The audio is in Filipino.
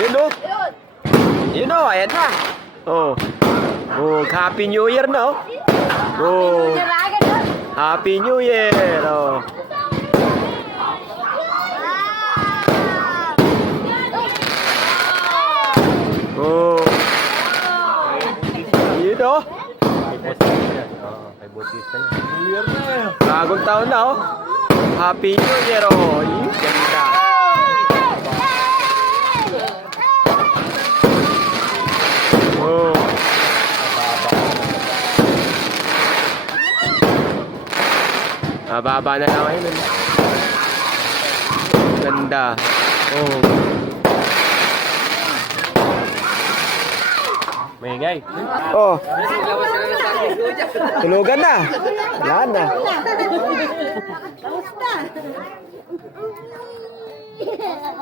Yun o. Yun o, ayan na. Oh. Oh, Happy New Year na oh. Oh. Happy New Year. Oh. Oh. Yun o. Bagong taon na oh. Happy New Year oh. Ganda. Oh. Mababa na lang ngayon. Ganda. Oh. Maingay. Oh. Tulugan na. Yan na.